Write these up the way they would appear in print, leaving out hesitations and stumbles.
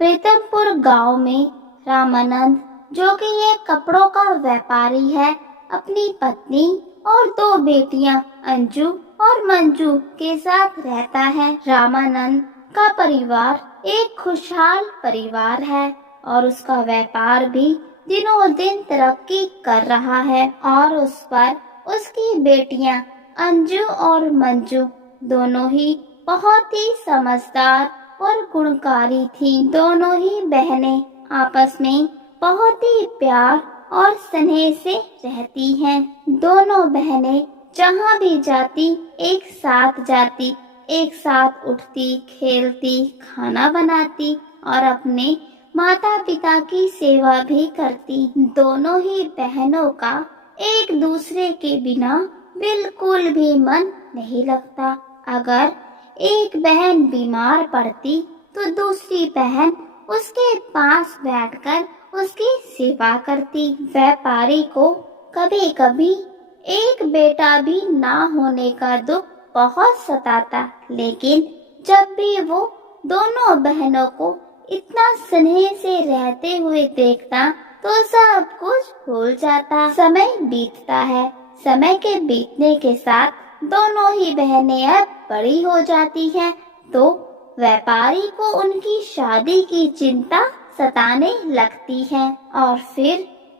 प्रीतमपुर गांव में रामानंद, जो कि एक कपड़ों का व्यापारी है, अपनी पत्नी और दो बेटियां अंजू और मंजू के साथ रहता है। रामानंद का परिवार एक खुशहाल परिवार है और उसका व्यापार भी दिनों दिन तरक्की कर रहा है और उस पर उसकी बेटियां अंजू और मंजू दोनों ही बहुत ही समझदार और गुणकारी थी। दोनों ही बहनें आपस में बहुत ही प्यार और स्नेह से रहती हैं। दोनों बहनें जहाँ भी जाती एक साथ जाती, एक साथ उठती, खेलती, खाना बनाती और अपने माता पिता की सेवा भी करती। दोनों ही बहनों का एक दूसरे के बिना बिल्कुल भी मन नहीं लगता। अगर एक बहन बीमार पड़ती तो दूसरी बहन उसके पास बैठकर उसकी सेवा करती। व्यापारी को कभी कभी एक बेटा भी ना होने का दुख बहुत सताता, लेकिन जब भी वो दोनों बहनों को इतना स्नेह से रहते हुए देखता तो सब कुछ भूल जाता। समय बीतता है। समय के बीतने के साथ दोनों ही बहनें अब बड़ी हो जाती हैं, तो व्यापारी को उनकी शादी की चिंता सताने लगती है। और फिर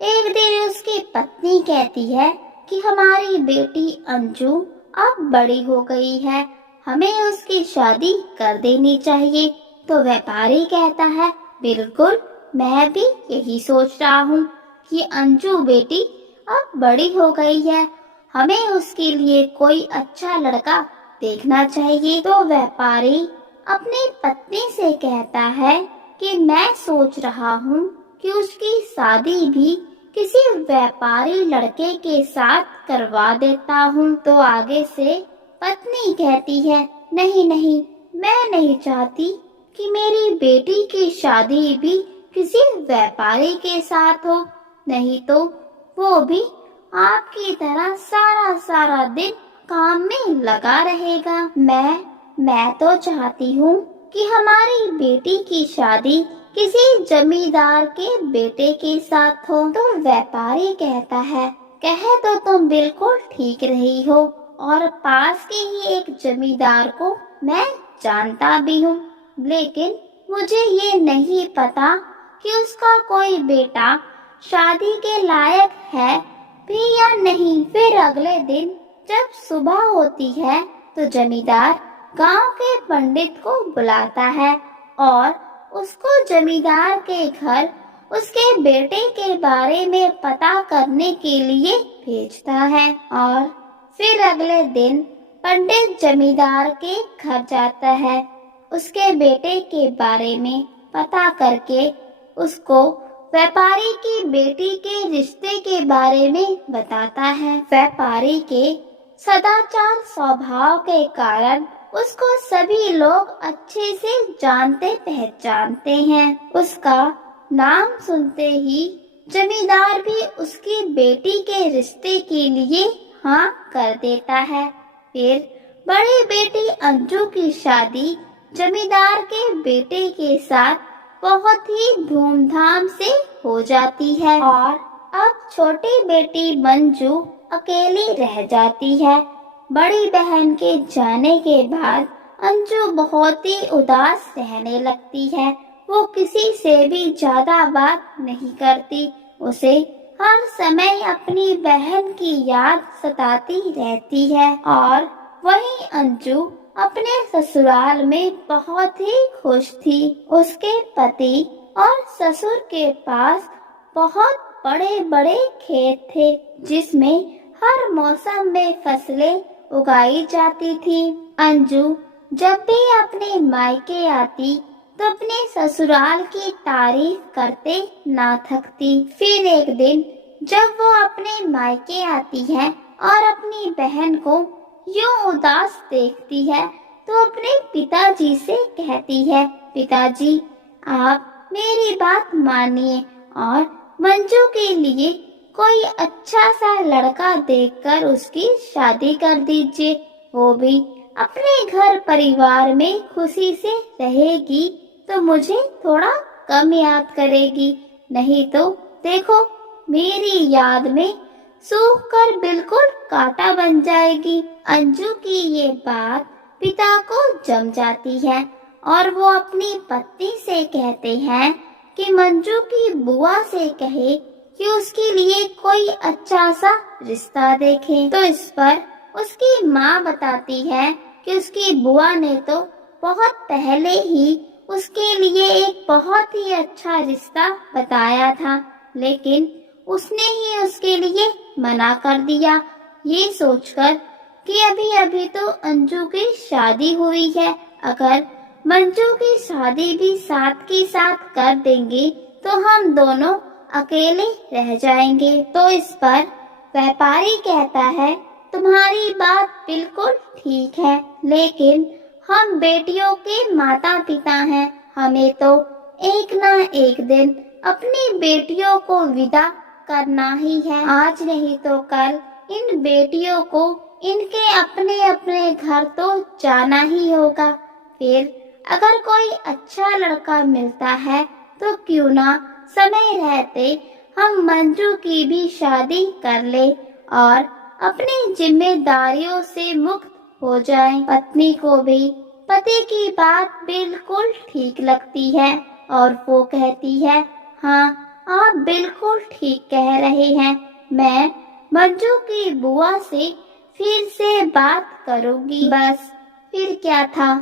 एक दिन उसकी पत्नी कहती है कि हमारी बेटी अंजू अब बड़ी हो गई है, हमें उसकी शादी कर देनी चाहिए। तो व्यापारी कहता है, बिल्कुल, मैं भी यही सोच रहा हूँ कि अंजू बेटी अब बड़ी हो गई है, हमें उसके लिए कोई अच्छा लड़का देखना चाहिए। तो व्यापारी अपनी पत्नी से कहता है कि मैं सोच रहा हूँ कि उसकी शादी भी किसी व्यापारी लड़के के साथ करवा देता हूँ। तो आगे से पत्नी कहती है, नहीं नहीं, मैं नहीं चाहती कि मेरी बेटी की शादी भी किसी व्यापारी के साथ हो, नहीं तो वो भी आपकी तरह सारा सारा दिन काम में लगा रहेगा। मैं तो चाहती हूँ कि हमारी बेटी की शादी किसी जमींदार के बेटे के साथ हो। तो व्यापारी कहता है, कहे तो तुम बिल्कुल ठीक रही हो, और पास के ही एक जमींदार को मैं जानता भी हूँ, लेकिन मुझे ये नहीं पता कि उसका कोई बेटा शादी के लायक है भी या नहीं। फिर अगले दिन जब सुबह होती है तो जमींदार गांव के पंडित को बुलाता है और उसको जमींदार के घर उसके बेटे के बारे में पता करने के लिए भेजता है। और फिर अगले दिन पंडित जमींदार के घर जाता है, उसके बेटे के बारे में पता करके उसको व्यापारी की बेटी के रिश्ते के बारे में बताता है। व्यापारी के सदाचार स्वभाव के कारण उसको सभी लोग अच्छे से जानते पहचानते हैं। उसका नाम सुनते ही जमींदार भी उसकी बेटी के रिश्ते के लिए हाँ कर देता है। फिर बड़ी बेटी अंजू की शादी जमींदार के बेटे के साथ बहुत ही धूमधाम से हो जाती है और अब छोटी बेटी मंजू अकेली रह जाती है। बड़ी बहन के जाने के बाद अंजू बहुत ही उदास रहने लगती है। वो किसी से भी ज्यादा बात नहीं करती, उसे हर समय अपनी बहन की याद सताती रहती है। और वहीं अंजू अपने ससुराल में बहुत ही खुश थी। उसके पति और ससुर के पास बहुत बड़े बड़े खेत थे, जिसमें हर मौसम में फसलें उगाई जाती थी। अंजू जब भी अपने मायके आती तो अपने ससुराल की तारीफ करते ना थकती। फिर एक दिन जब वो अपने मायके आती है और अपनी बहन को यूं उदास देखती है तो अपने पिताजी से कहती है, पिताजी, आप मेरी बात मानिए और मंजू के लिए कोई अच्छा सा लड़का देखकर उसकी शादी कर दीजिए। वो भी अपने घर परिवार में खुशी से रहेगी, तो मुझे थोड़ा कम याद करेगी, नहीं तो देखो मेरी याद में सूख कर बिल्कुल कांटा बन जाएगी। अंजू की ये बात पिता को जम जाती है और वो अपनी पत्नी से कहते हैं कि मंजू की बुआ से कहे कि उसके लिए कोई अच्छा सा रिश्ता देखे। तो इस पर उसकी माँ बताती है कि उसकी बुआ ने तो बहुत पहले ही उसके लिए एक बहुत ही अच्छा रिश्ता बताया था, लेकिन उसने ही उसके लिए मना कर दिया, ये सोचकर कि अभी अभी तो अंजू की शादी हुई है, अगर मंजू की शादी भी साथ के साथ कर देंगे तो हम दोनों अकेले रह जाएंगे। तो इस पर व्यापारी कहता है, तुम्हारी बात बिल्कुल ठीक है, लेकिन हम बेटियों के माता पिता हैं, हमें तो एक ना एक दिन अपनी बेटियों को विदा करना ही है। आज नहीं तो कल इन बेटियों को इनके अपने अपने घर तो जाना ही होगा। फिर अगर कोई अच्छा लड़का मिलता है तो क्यों ना समय रहते हम मंजू की भी शादी कर ले और अपनी जिम्मेदारियों से मुक्त हो जाएं। पत्नी को भी पति की बात बिल्कुल ठीक लगती है और वो कहती है, हाँ आप बिल्कुल ठीक कह रहे हैं, मैं मंजू की बुआ से फिर से बात करूंगी। बस फिर क्या था,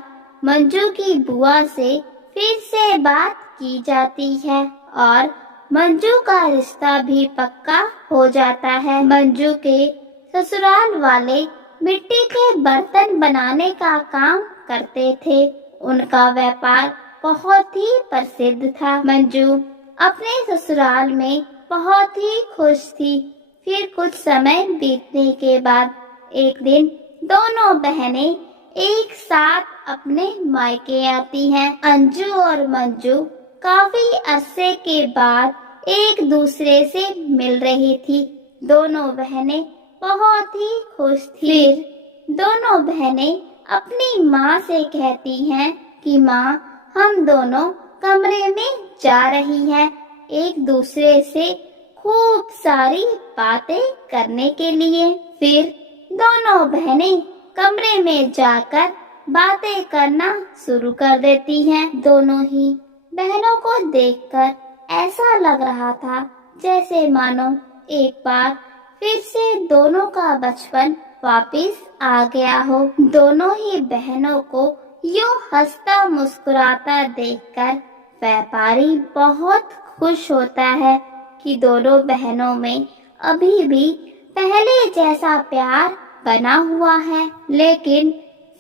मंजू की बुआ से फिर से बात की जाती है और मंजू का रिश्ता भी पक्का हो जाता है। मंजू के ससुराल वाले मिट्टी के बर्तन बनाने का काम करते थे, उनका व्यापार बहुत ही प्रसिद्ध था। मंजू अपने ससुराल में बहुत ही खुश थी। फिर कुछ समय बीतने के बाद एक दिन दोनों बहनें एक साथ अपने मायके आती हैं। अंजू और मंजू काफी अरसे के बाद एक दूसरे से मिल रही थी। दोनों बहनें बहुत ही खुश थी। फिर दोनों बहनें अपनी माँ से कहती हैं कि माँ, हम दोनों कमरे में जा रही हैं एक दूसरे से खूब सारी बातें करने के लिए। फिर दोनों बहनें कमरे में जाकर बातें करना शुरू कर देती हैं। दोनों ही बहनों को देखकर ऐसा लग रहा था जैसे मानो एक बार फिर से दोनों का बचपन वापिस आ गया हो। दोनों ही बहनों को यूं हंसता मुस्कुराता देखकर व्यापारी बहुत खुश होता है कि दोनों बहनों में अभी भी पहले जैसा प्यार बना हुआ है। लेकिन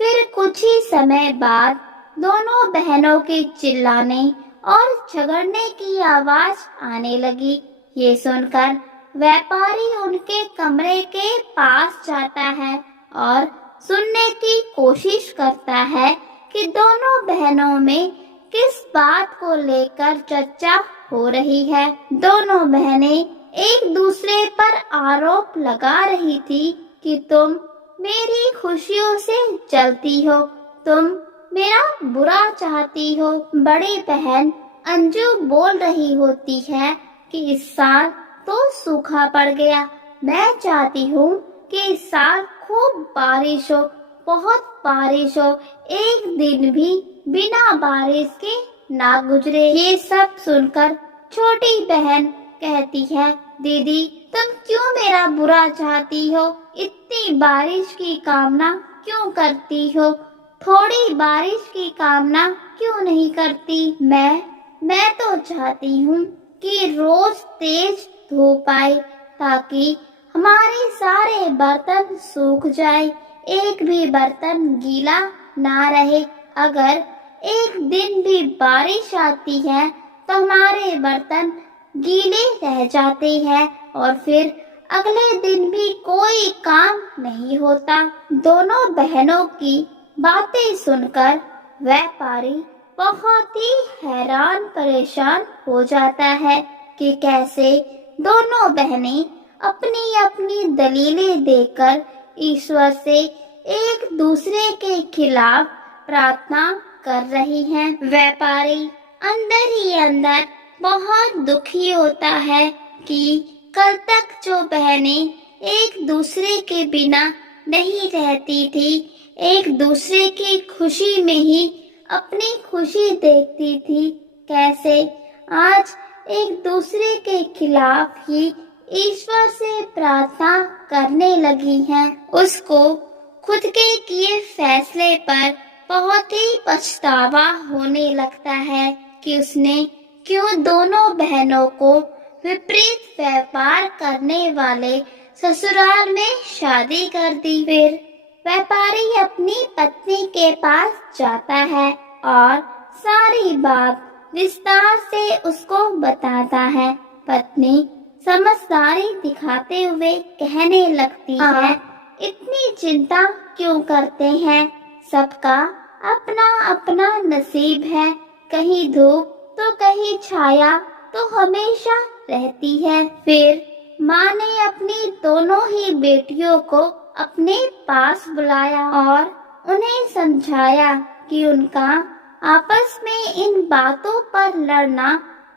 फिर कुछ ही समय बाद दोनों बहनों के चिल्लाने और झगड़ने की आवाज आने लगी। ये सुनकर व्यापारी उनके कमरे के पास जाता है और सुनने की कोशिश करता है कि दोनों बहनों में किस बात को लेकर चर्चा हो रही है। दोनों बहनें एक दूसरे पर आरोप लगा रही थी कि तुम मेरी खुशियों से जलती हो, तुम मेरा बुरा चाहती हो। बड़ी बहन अंजू बोल रही होती है कि इस साल तो सूखा पड़ गया, मैं चाहती हूँ कि इस साल खूब बारिश हो, बहुत बारिश हो, एक दिन भी बिना बारिश के ना गुजरे। ये सब सुनकर छोटी बहन कहती है, दीदी तुम क्यों मेरा बुरा चाहती हो, इतनी बारिश की कामना क्यों करती हो, थोड़ी बारिश की कामना क्यों नहीं करती। मैं तो चाहती हूँ कि रोज तेज धूप आए ताकि हमारे सारे बर्तन सूख जाए, एक भी बर्तन गीला ना रहे। अगर एक दिन भी बारिश आती है तो हमारे बर्तन गीले रह जाते हैं और फिर अगले दिन भी कोई काम नहीं होता। दोनों बहनों की बातें सुनकर व्यापारी बहुत ही हैरान परेशान हो जाता है कि कैसे दोनों बहनें अपनी अपनी दलीलें देकर ईश्वर से एक दूसरे के खिलाफ प्रार्थना कर रही हैं। व्यापारी अंदर ही अंदर बहुत दुखी होता है कि कल तक जो बहनें एक दूसरे के बिना नहीं रहती थी, एक दूसरे की खुशी में ही अपनी खुशी देखती थी, कैसे आज एक दूसरे के खिलाफ ही ईश्वर से प्रार्थना करने लगी हैं। उसको खुद के किए फैसले पर बहुत ही पछतावा होने लगता है कि उसने क्यों दोनों बहनों को विपरीत व्यापार करने वाले ससुराल में शादी कर दी। फिर व्यापारी अपनी पत्नी के पास जाता है और सारी बात विस्तार से उसको बताता है। पत्नी समझदारी दिखाते हुए कहने लगती है, इतनी चिंता क्यों करते हैं? सबका अपना अपना नसीब है, कहीं धूप तो कहीं छाया तो हमेशा रहती है। फिर माँ ने अपनी दोनों ही बेटियों को अपने पास बुलाया और उन्हें समझाया कि उनका आपस में इन बातों पर लड़ना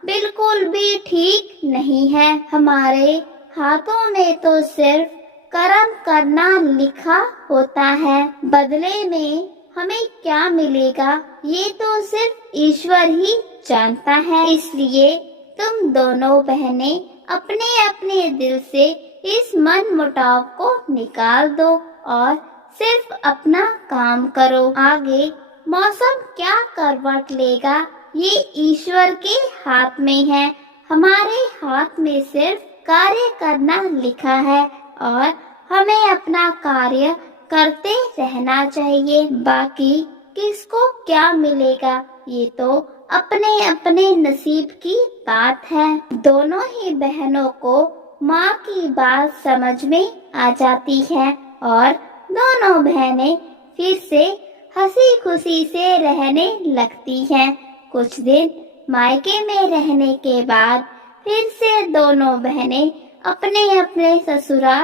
बिल्कुल भी ठीक नहीं है। हमारे हाथों में तो सिर्फ कर्म करना लिखा होता है, बदले में हमें क्या मिलेगा ये तो सिर्फ ईश्वर ही जानता है। इसलिए तुम दोनों बहनें अपने अपने दिल से इस मन मुटाव को निकाल दो और सिर्फ अपना काम करो। आगे मौसम क्या करवट लेगा ये ईश्वर के हाथ में है, हमारे हाथ में सिर्फ कार्य करना लिखा है और हमें अपना कार्य करते रहना चाहिए। बाकी किसको क्या मिलेगा ये तो अपने अपने नसीब की बात है। दोनों ही बहनों को माँ की बात समझ में आ जाती है और दोनों बहनें फिर से हंसी खुशी से रहने लगती हैं। कुछ दिन मायके में रहने के बाद फिर से दोनों बहनें अपने अपने ससुराल